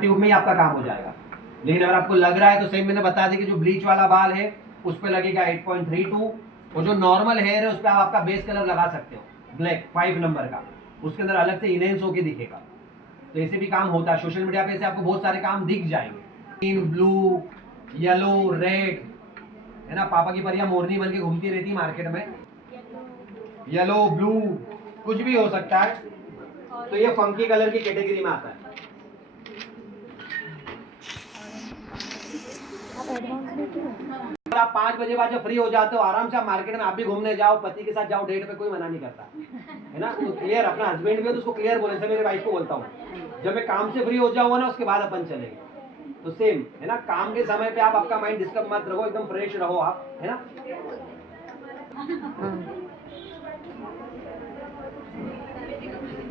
Tube में ही आपका काम हो जाएगा। लेकिन अगर आपको लग रहा है तो सेम मैंने बता दी कि जो ब्लीच वाला बाल है उस पर लगेगा 8.32, और जो नॉर्मल हेयर है उस पर आप आपका बेस कलर लगा सकते हो ब्लैक 5 नंबर का, उसके अंदर अलग से इनहेंस होके दिखेगा। तो ऐसे भी काम होता है सोशल मीडिया पे, ऐसे आपको बहुत सारे काम दिख जाएंगे, ग्रीन, ब्लू, येलो, रेड, है ना। पापा की परियां मोरनी बन के घूमती रहती मार्केट में, येलो, ब्लू, कुछ भी हो सकता है। तो ये फंकी कलर की कैटेगरी में आता है। अगर आप 5 बजे बाद जब फ्री हो जाते हो आराम से आप मार्केट में आप भी घूमने जाओ, पति के साथ जाओ डेट पे, कोई मना नहीं करता है ना। तो क्लियर, अपना हस्बैंड भी हो तो उसको क्लियर बोले, से मेरे वाइफ को बोलता हूँ, जब मैं काम से फ्री हो जाऊंगा ना उसके बाद अपन चलेंगे। तो सेम है ना, काम के समय पे आप आपका माइंड डिस्टर्ब मत रखो, एकदम फ्रेश रहो आप, है ना।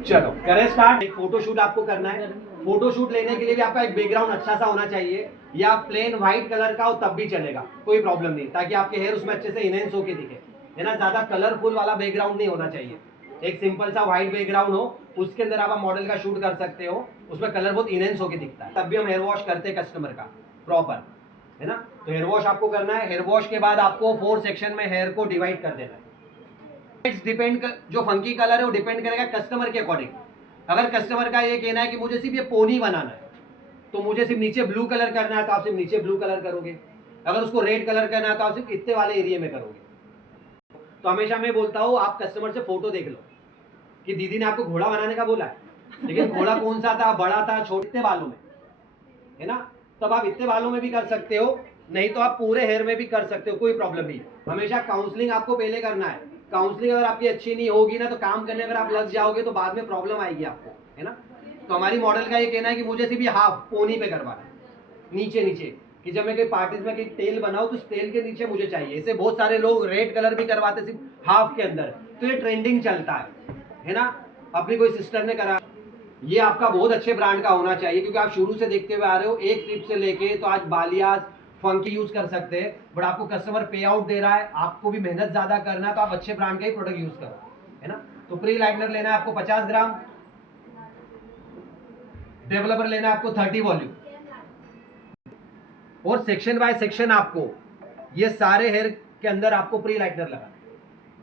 चलो करें स्टार्ट। एक फोटोशूट आपको करना है। फोटोशूट लेने के लिए भी आपका एक बैकग्राउंड अच्छा सा होना चाहिए, या प्लेन व्हाइट कलर का हो तब भी चलेगा, कोई प्रॉब्लम नहीं, ताकि आपके हेयर उसमें अच्छे से इनहेंस होके दिखे, है ना। ज्यादा कलरफुल वाला बैकग्राउंड नहीं होना चाहिए, एक सिंपल सा व्हाइट बैकग्राउंड हो, उसके अंदर आप मॉडल का शूट कर सकते हो, उसमें कलर बहुत इनहेंस होके दिखता है। तब भी हम हेयर वॉश करते हैं कस्टमर का प्रॉपर, है ना। तो हेयर वॉश आपको करना है। हेयर वॉश के बाद आपको 4 सेक्शन में हेयर को डिवाइड कर देना है। डिपेंड जो फंकी कलर है वो डिपेंड करेगा कस्टमर के अकॉर्डिंग। अगर कस्टमर का ये कहना है कि मुझे सिर्फ ये पोनी बनाना है, तो मुझे सिर्फ नीचे ब्लू कलर करना है, तो आप सिर्फ नीचे ब्लू कलर करोगे। अगर उसको रेड कलर करना है तो आप सिर्फ इतने वाले एरिया में करोगे। तो हमेशा मैं बोलता हूँ आप कस्टमर से फोटो देख लो कि दीदी ने आपको घोड़ा बनाने का बोला है, लेकिन घोड़ा कौन सा था, बड़ा था, छोटे बालों में, है ना। तब आप इतने बालों में भी कर सकते हो, नहीं तो आप पूरे हेयर में भी कर सकते हो, कोई प्रॉब्लम नहीं। हमेशा काउंसलिंग आपको पहले करना है। काउंसलिंग अगर आपकी अच्छी नहीं होगी ना, तो काम करने अगर आप लग जाओगे तो बाद में प्रॉब्लम आएगी आपको, है ना। तो हमारी मॉडल का ये कहना है कि मुझे सिर्फ ये हाफ पोनी पे करवाना है, नीचे नीचे, कि जब मैं कोई पार्टीज में कोई तेल बनाऊं तो उस तेल के नीचे मुझे चाहिए। ऐसे बहुत सारे लोग रेड कलर भी करवाते सिर्फ हाफ के अंदर, तो ये ट्रेंडिंग चलता है ना। अपनी कोई सिस्टर ने करा, ये आपका बहुत अच्छे ब्रांड का होना चाहिए, क्योंकि आप शुरू से देखते हुए आ रहे हो, एक क्लिप से लेके तो आज बालियाज फंकी यूज कर सकते हैं, बट आपको कस्टमर पे आउट दे रहा है, आपको भी मेहनत ज्यादा करना है, तो आप अच्छे ब्रांड का ही प्रोडक्ट यूज करो, है ना। तो प्री लाइनर लेना है आपको 50 ग्राम, डेवलपर लेना है आपको 30 वॉल्यूम, और सेक्शन बाय सेक्शन आपको ये सारे हेयर के अंदर आपको प्री लाइनर लगाना है।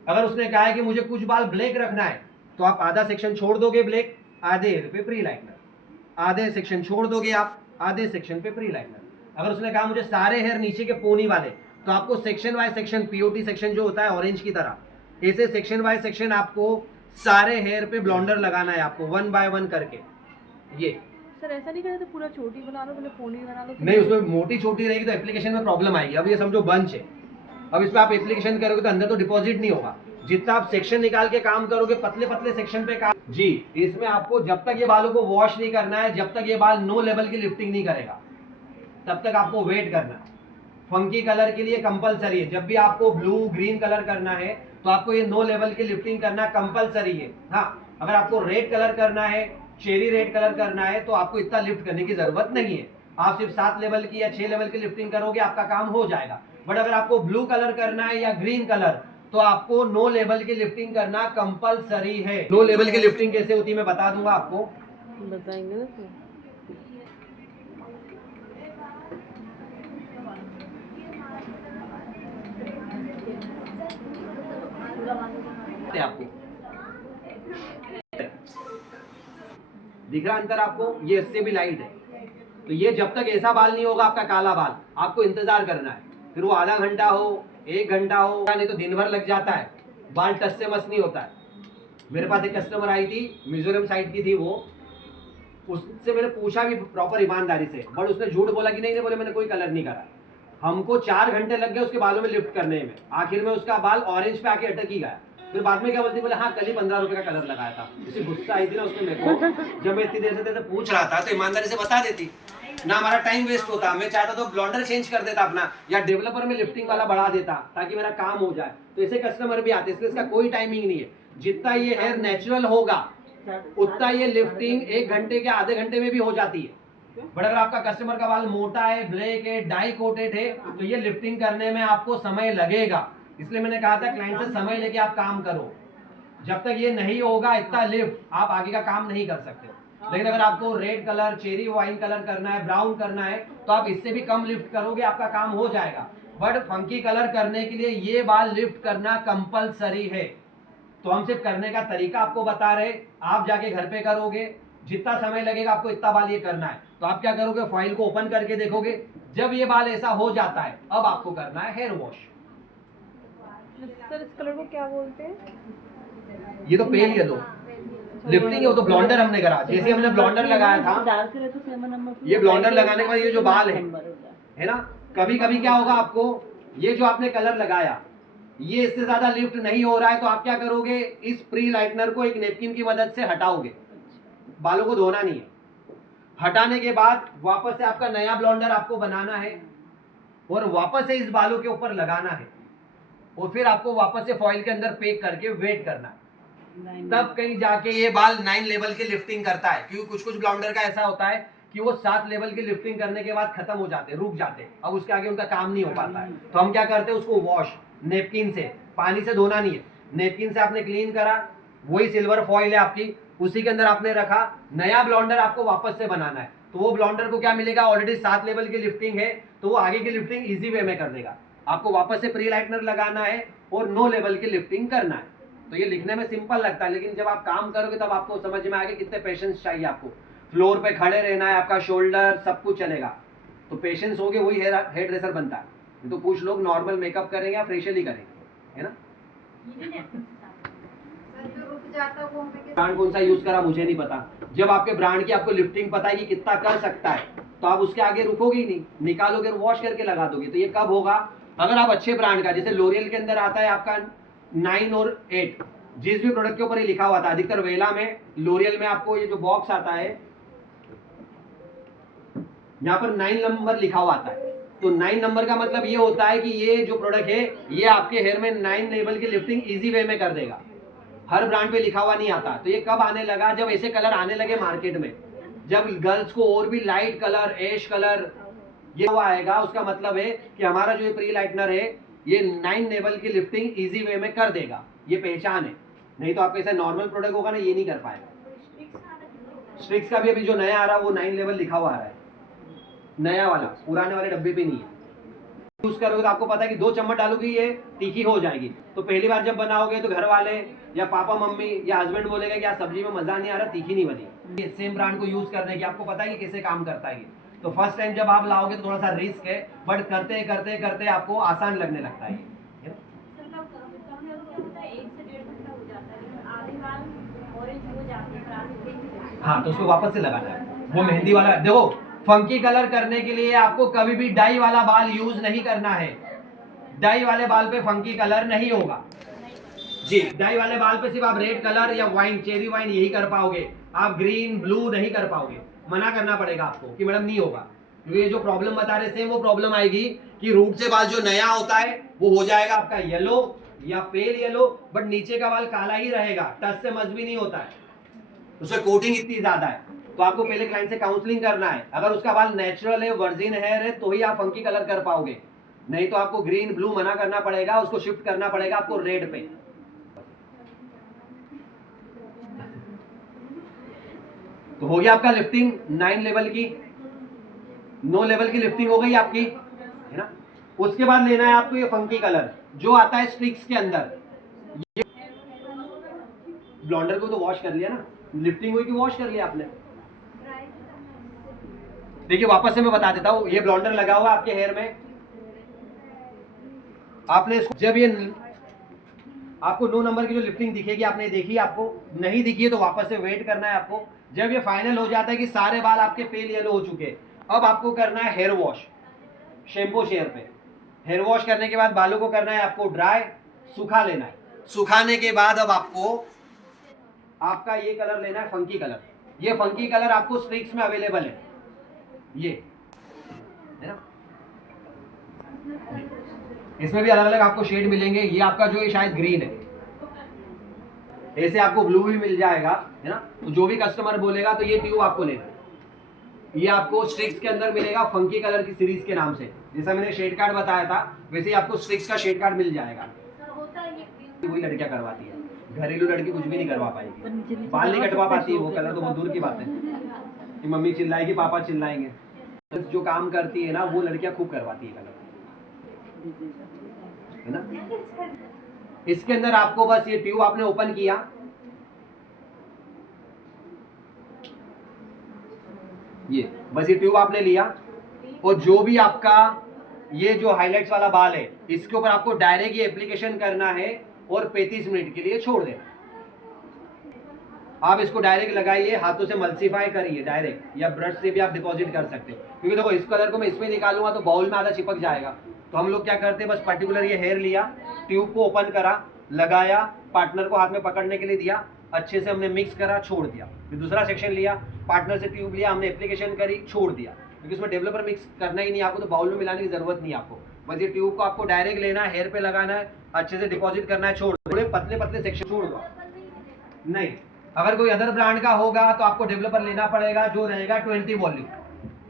अगर उसने कहा है कि मुझे कुछ बाल ब्लैक रखना है, तो आप आधा सेक्शन छोड़ दोगे ब्लैक, आधे हेयर पे प्री लाइनर, आधे सेक्शन छोड़ दोगे आप, आधे सेक्शन पे प्री लाइनर। अगर उसने कहा मुझे सारे हेयर नीचे के पोनी वाले, तो आपको section by section, POT section जो होता है ऑरेंज की तरह, ऐसे सेक्शन बाय सेक्शन आपको सारे हेयर पे ब्लॉन्डर लगाना है आपको 1 बाय 1 करके। ये सर ऐसा नहीं करे तो पूरा छोटी बना लो, पहले पोनी बना लो। नहीं, उसमें मोटी छोटी रहेगी तो एप्लीकेशन में प्रॉब्लम आएगी। अब ये समझो बंच है, अब इस पर आप एप्लीकेशन करोगे तो अंदर तो डिपॉजिट नहीं होगा। जितना आप सेक्शन निकाल के काम करोगे, पतले पतले सेक्शन पे काम जी। इसमें आपको जब तक ये बालों को वॉश नहीं करना है, जब तक ये बाल नो लेवल की लिफ्टिंग नहीं करेगा, तब तक आपको वेट करना है। फंकी कलर के लिए कंपलसरी है, जब भी आपको ब्लू ग्रीन कलर करना है तो आपको ये नो लेवल की लिफ्टिंग करना कंपलसरी है। हाँ, अगर आपको रेड कलर करना है, चेरी रेड कलर करना है, तो आपको इतना लिफ्ट करने की जरूरत नहीं है। आप सिर्फ 7 लेवल की या 6 लेवल की लिफ्टिंग करोगे, आपका काम हो जाएगा। बट अगर आपको ब्लू कलर करना है या ग्रीन कलर, तो आपको नो लेवल की लिफ्टिंग करना कंपलसरी है। नो लेवल की लिफ्टिंग कैसे होती है मैं बता दूंगा आपको, बताएंगे ना सर। आपको दिख रहा अंतर आपको, ये इससे भी लाइट है। तो ये जब तक ऐसा बाल नहीं होगा आपका काला बाल, आपको इंतजार करना है। फिर वो आधा घंटा हो, 1 घंटा हो, नहीं तो दिन भर लग जाता है, बाल टस से मस नहीं होता है। मेरे पास एक कस्टमर आई थी, मिजोरम साइड की थी वो, उससे मैंने पूछा भी प्रॉपर ईमानदारी से, बट उसने झूठ बोला कि नहीं बोले मैंने कोई कलर नहीं करा। हमको 4 घंटे लग गए उसके बालों में लिफ्ट करने में, आखिर में उसका बाल ऑरेंज पे आके अटक ही गया। फिर बाद में क्या बोलती, बोले हाँ कल ही 15 रुपए का कलर लगाया था। इसे गुस्सा आई थी ना उसने मेरे को, जब मैं इतनी देर से पूछ रहा था तो ईमानदारी से बता देती ना, हमारा टाइम वेस्ट होता। मैं चाहता तो ब्लॉन्डर चेंज कर देता अपना, या डेवलपर में लिफ्टिंग वाला बढ़ा देता, ताकि मेरा काम हो जाए। तो ऐसे कस्टमर भी आते हैं, इसलिए इसका कोई टाइमिंग नहीं है। जितना ये हेयर नेचुरल होगा उतना ये लिफ्टिंग 1 घंटे के आधे घंटे में भी हो जाती है। बट अगर आपका कस्टमर का बाल मोटा है, ब्लैक है, डाई कोटेड है, तो ये लिफ्टिंग करने में आपको समय लगेगा। इसलिए मैंने कहा था क्लाइंट से समय लेके आप काम करो। जब तक ये नहीं होगा इतना लिफ्ट, आप आगे का काम नहीं कर सकते। लेकिन अगर आपको red colour, cherry wine colour करना है, ब्राउन करना है, तो आप इससे भी कम लिफ्ट करोगे, आपका काम हो जाएगा। बट फंकी कलर करने के लिए ये बाल लिफ्ट करना कंपलसरी है। तो हम सिर्फ करने का तरीका आपको बता रहे, आप जाके घर पे करोगे, जितना समय लगेगा आपको इतना बाल ये करना है। तो आप क्या करोगे, फाइल को ओपन करके देखोगे, जब ये बाल ऐसा हो जाता है अब आपको करना है हेयर वॉश। सर इस कलर को क्या बोलते हैं? ये तो पेल येलो लिफ्टिंग है, वो तो ब्लॉन्डर हमने करा। जैसे हमने ब्लॉन्डर लगाया था, ये ब्लॉन्डर लगाने के बाद ये जो बाल है ना, कभी कभी क्या होगा आपको, ये जो आपने कलर लगाया ये इससे ज्यादा लिफ्ट नहीं हो रहा है, तो आप क्या करोगे, इस प्री लाइटनर को एक नेपकिन की मदद से हटाओगे। बालों को धोना नहीं है। हटाने के बाद वापस से आपका नया ब्लॉन्डर आपको बनाना है और वापस से इस बालों के ऊपर लगाना है और फिर आपको वापस से फॉइल के अंदर पैक करके वेट करना है। तब कहीं जाके ये बाल 9 लेवल की लिफ्टिंग करता है। क्योंकि कुछ कुछ ब्लॉन्डर का ऐसा होता है कि वो 7 लेवल की लिफ्टिंग करने के बाद खत्म हो जाते हैं, रुक जाते हैं, अब उसके आगे उनका काम नहीं हो पाता है। तो हम क्या करते हैं, उसको वॉश नेपकिन से, पानी से धोना नहीं है, नेपकिन से आपने क्लीन करा, वही सिल्वर फॉइल है आपकी, उसी के अंदर आपने रखा, नया ब्लॉन्डर आपको वापस से बनाना है। तो वो ब्लॉन्डर को क्या मिलेगा, ऑलरेडी 7 लेवल की लिफ्टिंग है, तो वो आगे की लिफ्टिंग इजी वे में कर देगा। आपको वापस से प्री लाइटनर लगाना है और 9 लेवल की लिफ्टिंग करना है। तो ये लिखने में सिंपल लगता है, लेकिन जब आप काम करोगे तब आपको समझ में आएगा कितने पेशेंस चाहिए आपको। फ्लोर पे खड़े रहना है, आपका शोल्डर सब कुछ चलेगा, तो पेशेंस हो गए, वही हेयर ड्रेसर बनता है। तो कुछ लोग नॉर्मल मेकअप करेंगे या फेशियल ही करेंगे, है ना। ब्रांड कौन सा यूज करा मुझे नहीं पता। जब आपके ब्रांड की आपको लिफ्टिंग पता है कि कितना कर सकता है, तो आप उसके आगे रुकोगे ही नहीं, निकालोगे और वॉश करके लगा दोगे। तो ये कब होगा, अगर आप अच्छे ब्रांड का, जैसे लोरियल के अंदर आता है आपका 9 और 8, जिस भी प्रोडक्ट के ऊपर ये लिखा हुआ था, अधिकतर वेला में, लोरियल में आपको ये जो बॉक्स आता है यहाँ पर 9 नंबर लिखा हुआ आता है। तो 9 नंबर का मतलब ये होता है कि ये जो प्रोडक्ट है ये आपके हेयर में 9 लेवल की लिफ्टिंग इजी वे में कर देगा। हर ब्रांड पे लिखा हुआ नहीं आता। तो ये कब आने लगा, जब ऐसे कलर आने लगे मार्केट में, जब गर्ल्स को और भी लाइट कलर, ऐश कलर ये हुआ आएगा, उसका मतलब है कि हमारा जो प्री लाइटनर है ये 9 लेवल की लिफ्टिंग इजी वे में कर देगा। ये पहचान है, नहीं तो आपके ऐसा नॉर्मल प्रोडक्ट होगा ना, ये नहीं कर पाएगा। स्ट्रिक्स का भी अभी जो नया आ रहा है वो 9 लेवल लिखा हुआ आ रहा है, नया वाला, पुराने वाले डब्बे पे नहीं है। यूज करोगे तो आपको पता है कि 2 चम्मच डालोगे ये तीखी हो जाएगी। तो पहली बार जब बनाओगे तो घर वाले या पापा मम्मी या हस्बैंड बोलेगा कि यार सब्जी में मजा नहीं आ रहा, तीखी नहीं बनी। सेम ब्रांड को यूज करने की आपको पता है कि कैसे काम करता है। तो फर्स्ट टाइम जब आप लाओगे तो थोड़ा सा रिस्क है, बट करते करते करते आपको आसान लगने लगता है। हाँ, तो उसको वापस से लगाना है। वो मेहंदी वाला देखो, फंकी कलर करने के लिए आपको कभी भी डाई वाला बाल यूज नहीं करना है। डाई वाले बाल पे फंकी कलर नहीं होगा जी। डाई वाले बाल पे सिर्फ आप रेड कलर या वाइन, चेरी वाइन यही कर पाओगे, आप ग्रीन ब्लू नहीं कर पाओगे। मना करना पड़ेगा आपको कि मैडम नहीं होगा, क्योंकि ये जो प्रॉब्लम बता रहे थे वो प्रॉब्लम आएगी कि रूट से बाल जो नया होता है वो हो जाएगा आपका येलो या पेल येलो, बट नीचे का बाल काला ही रहेगा, टच से मजबूत नहीं होता है, उसमें कोटिंग इतनी ज्यादा है। तो आपको पहले क्लाइंट से काउंसलिंग करना है। अगर उसका बाल नेचुरल है, वर्जिन हेयर है, तो ही आप फंकी कलर कर पाओगे, नहीं तो आपको ग्रीन ब्लू मना करना पड़ेगा, उसको शिफ्ट करना पड़ेगा आपको रेड पे। तो हो गया आपका लिफ्टिंग 9 लेवल की, 9 लेवल की लिफ्टिंग हो गई आपकी, है ना। उसके बाद लेना है आपको ये फंकी कलर जो आता है स्ट्रिक्स के अंदर। ये ब्लॉन्डर को तो वॉश कर लिया ना, लिफ्टिंग हुई कि वॉश कर लिया आपने। देखिए वापस से मैं बता देता हूं, ये ब्लॉन्डर लगा हुआ आपके हेयर में, आपने इसको जब ये आपको 9 नंबर की जो लिफ्टिंग दिखेगी आपने देखी, आपको नहीं दिखी है तो वापस से वेट करना है आपको। जब ये फाइनल हो जाता है कि सारे बाल आपके पेल येलो हो चुके, अब आपको करना है हेयर वॉश शैम्पू शेयर पे। हेयर वॉश करने के बाद बालों को करना है आपको ड्राई, सुखा लेना है। सुखाने के बाद अब आपको आपका ये कलर लेना है फंकी कलर। ये फंकी कलर आपको स्ट्रिक्स में अवेलेबल है, ये है ना, इसमें भी अलग अलग आपको शेड मिलेंगे। ये आपका जो है शायद ग्रीन है, ऐसे आपको ब्लू भी मिल जाएगा, है ना। तो जो भी कस्टमर बोलेगा तो ये ट्यूब आपको लेना है। ये आपको स्ट्रिक्स के अंदर मिलेगा फंकी कलर की सीरीज के नाम से, जैसा मैंने शेड कार्ड बताया था वैसे ही आपको स्ट्रिक्स का शेड कार्ड मिल जाएगा। वही लड़कियां करवाती है, घरेलू लड़की कुछ भी नहीं करवा पाएगी, बाल नहीं कटवा पाती है, वो कलर तो बहुत दूर की बात है। कि मम्मी चिल्लाएगी, पापा चिल्लाएंगे। तो जो काम करती है ना वो लड़कियां खूब करवाती है कलर, है ना। इसके अंदर आपको बस ये ट्यूब आपने ओपन किया, ये बस ये ट्यूब आपने लिया, और जो भी आपका ये जो हाइलाइट्स वाला बाल है इसके ऊपर आपको डायरेक्ट ये एप्लीकेशन करना है और 35 मिनट के लिए छोड़ देना। आप इसको डायरेक्ट लगाइए, हाथों से मल्सीफाई करिए डायरेक्ट, या ब्रश से भी आप डिपॉजिट कर सकते हैं, क्योंकि देखो इस कलर को मैं इसमें निकालूंगा तो बाउल में आधा चिपक जाएगा। तो हम लोग क्या करते हैं, बस पर्टिकुलर ये हेयर लिया, ट्यूब को ओपन करा, लगाया, पार्टनर को हाथ में पकड़ने के लिए दिया, अच्छे से हमने मिक्स करा, छोड़ दिया। फिर दूसरा सेक्शन लिया, पार्टनर से ट्यूब लिया, हमने एप्लीकेशन करी, छोड़ दिया, क्योंकि उसमें डेवलपर मिक्स करना ही नहीं आपको, तो बाउल में मिलाने की जरूरत नहीं आपको। बस ये ट्यूब को आपको डायरेक्ट लेना है, हेयर पे लगाना है, अच्छे से डिपॉजिट करना है, छोड़ दो। थोड़े पतले पतले सेक्शन छोड़ दो। नहीं, अगर कोई अदर ब्रांड का होगा तो आपको डेवलपर लेना पड़ेगा जो रहेगा 20 वॉल्यूम,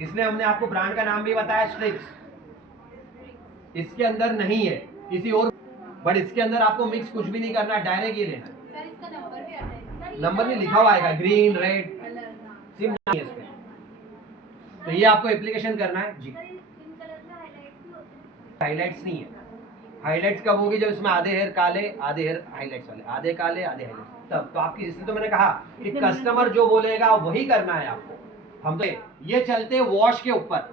इसलिए हमने आपको ब्रांड का नाम भी बताया, स्ट्रिक्स। इसके अंदर नहीं है किसी और, बट इसके अंदर आपको मिक्स कुछ भी नहीं करना, डायरेक्ट ये लेना है। सर इसका नंबर भी आता है? नंबर नहीं लिखा हुआ आएगा, ग्रीन रेड सिम नहीं है इसमें। तो ये आपको एप्लीकेशन करना है जी। हाइलाइट्स नहीं है, हाइलाइट्स कब होगी, जब इसमें आधे हेयर काले, आधे हेयर हाइलाइट्स वाले, आधे काले आधे हाइलाइट्स, तब तो आपकी, इसलिए तो मैंने कहा कि कस्टमर जो बोलेगा वही करना है आपको। हम तो ये चलते वॉश के ऊपर,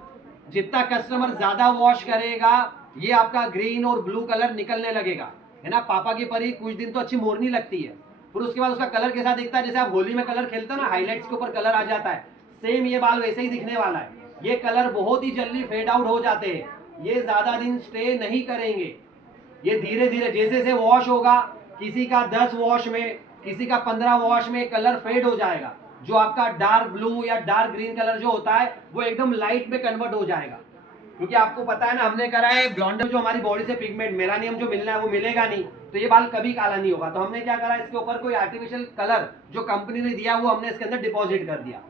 जितना कस्टमर ज्यादा वॉश करेगा ये आपका ग्रीन और ब्लू कलर निकलने लगेगा, है ना। पापा की परी कुछ दिन तो अच्छी मोरनी लगती है, फिर उसके बाद उसका कलर कैसा दिखता है, जैसे आप होली में कलर खेलते हो ना, हाइलाइट्स के ऊपर कलर आ जाता है, सेम ये बाल वैसे ही दिखने वाला है। ये कलर बहुत ही जल्दी फेड आउट हो जाते हैं, ये ज्यादा दिन स्टे नहीं करेंगे, ये धीरे धीरे जैसे जैसे वॉश होगा, किसी का 10 वॉश में, किसी का 15 वॉश में कलर फेड हो जाएगा। जो आपका डार्क ब्लू या डार्क ग्रीन कलर जो होता है वो एकदम लाइट में कन्वर्ट हो जाएगा, क्योंकि आपको पता है ना, हमने करा है ब्लॉन्ड, जो हमारी बॉडी से पिगमेंट मेलानियम जो मिलना है वो मिलेगा नहीं, तो ये बाल कभी काला नहीं होगा। तो हमने क्या करा, इसके ऊपर कोई आर्टिफिशियल कलर जो कंपनी ने दिया वो हमने इसके अंदर डिपॉजिट कर दिया।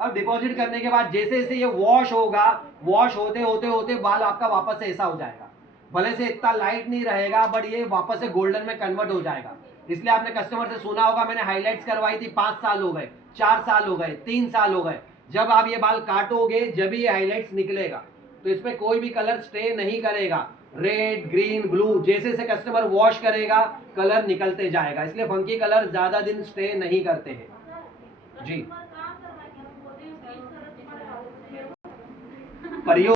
अब डिपॉजिट करने के बाद जैसे जैसे ये वॉश होगा, वॉश होते होते होते बाल आपका वापस से ऐसा हो जाएगा, भले से इतना लाइट नहीं रहेगा बट ये वापस से गोल्डन में कन्वर्ट हो जाएगा। इसलिए आपने कस्टमर से सुना होगा, मैंने हाइलाइट्स करवाई थी, 5 साल हो गए, 4 साल हो गए, 3 साल हो गए, जब आप ये बाल काटोगे जब ये हाइलाइट्स निकलेगा, तो इस पे कोई भी कलर स्टे नहीं करेगा। रेड ग्रीन ब्लू जैसे से कस्टमर वॉश करेगा कलर निकलते जाएगा, इसलिए फंकी कलर ज्यादा दिन स्टे नहीं करते हैं जी। परियो